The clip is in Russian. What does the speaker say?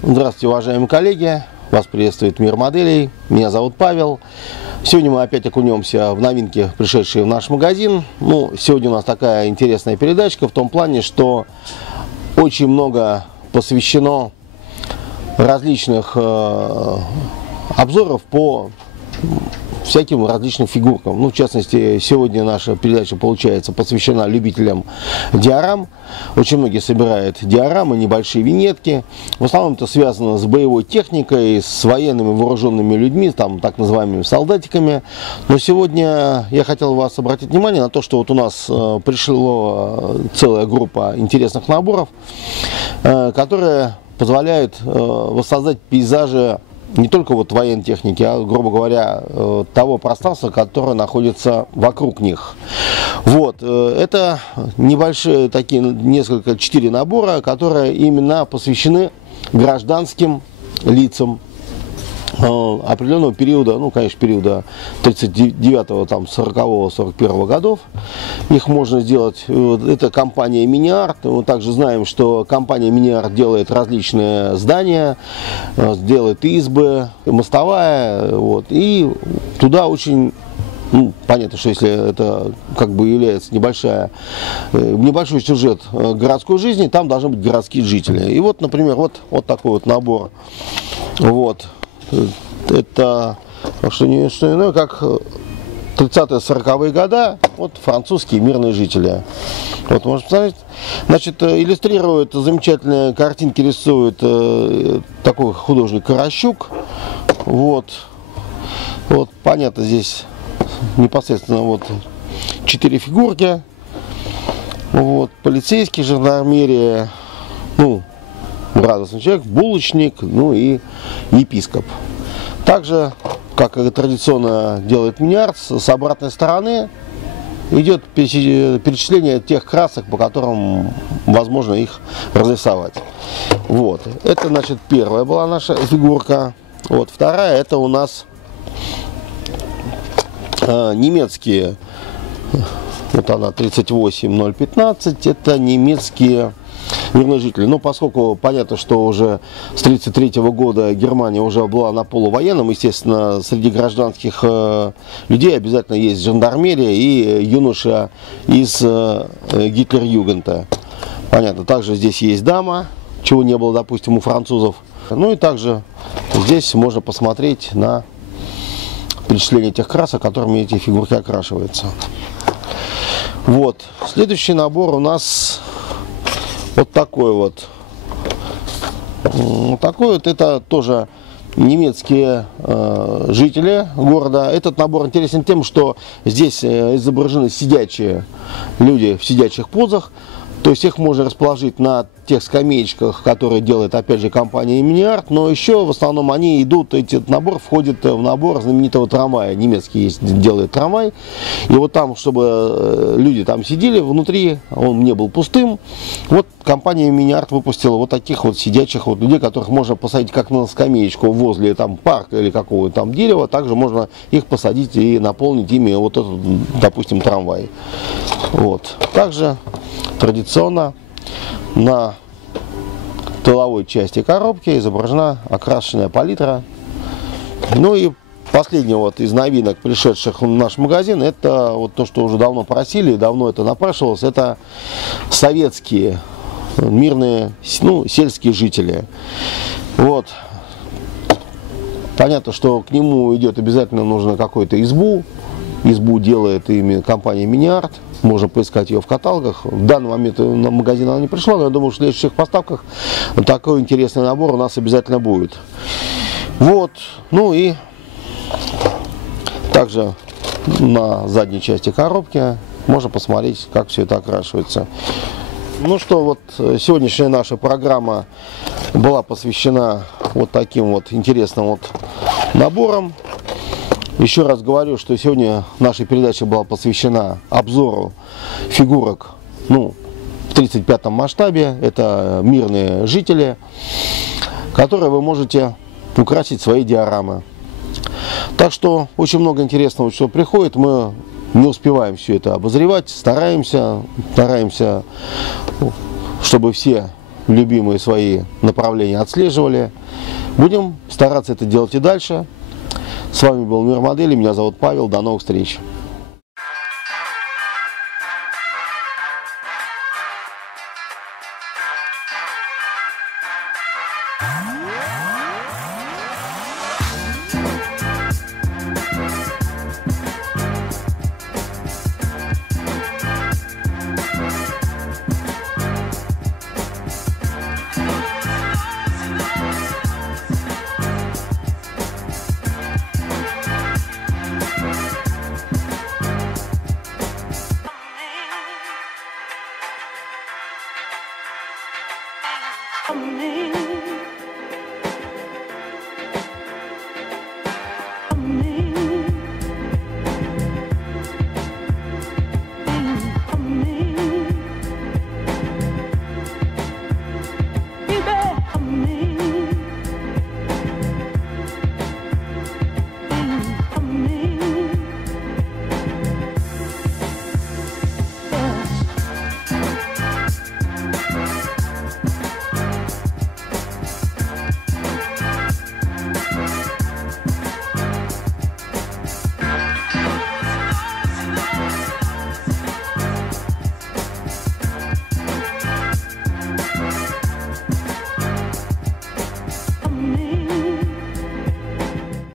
Здравствуйте, уважаемые коллеги! Вас приветствует Мир моделей. Меня зовут Павел. Сегодня мы опять окунемся в новинки, пришедшие в наш магазин. Сегодня у нас такая интересная передачка в том плане, что очень много посвящено различных обзоров по всяким различным фигуркам. В частности, сегодня наша передача, получается, посвящена любителям диорам. Очень многие собирают диорамы, небольшие виньетки. В основном это связано с боевой техникой, с военными вооруженными людьми, так называемыми солдатиками. Но сегодня я хотел вас обратить внимание на то, что вот у нас пришла целая группа интересных наборов, которые позволяют воссоздать пейзажи не только военной техники, а, грубо говоря, того пространства, которое находится вокруг них. Это небольшие такие, 4 набора, которые именно посвящены гражданским лицам определенного периода, конечно, периода 39-го, 40-го, 41-го годов. Их можно сделать. Это компания Mini-Art. Мы также знаем, что компания Mini-Art делает различные здания, делает избы, мостовая. И туда очень... понятно, что если это является небольшой сюжет городской жизни, там должны быть городские жители. И например, вот такой набор. Это что иное, как 30-40-е годы, французские мирные жители. Можно посмотреть. Иллюстрирует замечательные картинки, рисует такой художник Каращук. Понятно, здесь непосредственно 4 фигурки. Полицейский, жандармерия, радостный человек, булочник, и епископ. Также, как и традиционно делает Mini-Art, с обратной стороны идет перечисление тех красок, по которым возможно их разрисовать. Это, первая была наша фигурка. Вторая, это у нас немецкие, она 38015, это немецкие мирные жители. Поскольку понятно, что уже с 1933 года Германия уже была на полувоенном, естественно, среди гражданских людей обязательно есть жандармерия и юноша из Гитлер-Югента. Понятно, также здесь есть дама, чего не было, допустим, у французов. И также здесь можно посмотреть на перечисление тех красок, которыми эти фигурки окрашиваются. Следующий набор у нас такой это тоже немецкие жители города. Этот набор интересен тем, что здесь изображены сидячие люди в сидячих позах. То есть их можно расположить на тех скамеечках, которые делает, опять же, компания Mini-Art, но еще в основном они идут, этот набор входит в набор знаменитого трамвая. Немецкий делает трамвай. И там, чтобы люди там сидели внутри, он не был пустым, компания Mini-Art выпустила таких сидячих людей, которых можно посадить как на скамеечку возле парка или какого-то дерева. Также можно их посадить и наполнить ими этот, допустим, трамвай. Также традиционно на тыловой части коробки изображена окрашенная палитра. И последний из новинок, пришедших в наш магазин, это то, что уже давно просили, давно это напрашивалось, это советские мирные, сельские жители. Понятно, что к нему идет обязательно нужно какую-то избу. Избу делает именно компания Mini-Art. Можно поискать ее в каталогах. В данный момент на магазин она не пришла, но я думаю, что в следующих поставках такой интересный набор у нас обязательно будет. И также на задней части коробки можно посмотреть, как все это окрашивается. Сегодняшняя наша программа была посвящена таким интересным наборам. Еще раз говорю, что сегодня наша передача была посвящена обзору фигурок в 35-м масштабе. Это мирные жители, которые вы можете украсить свои диорамы. Так что очень много интересного, что приходит. Мы не успеваем все это обозревать, стараемся, чтобы все любимые свои направления отслеживали. Будем стараться это делать и дальше. С вами был Мир Модели, меня зовут Павел, до новых встреч. Me.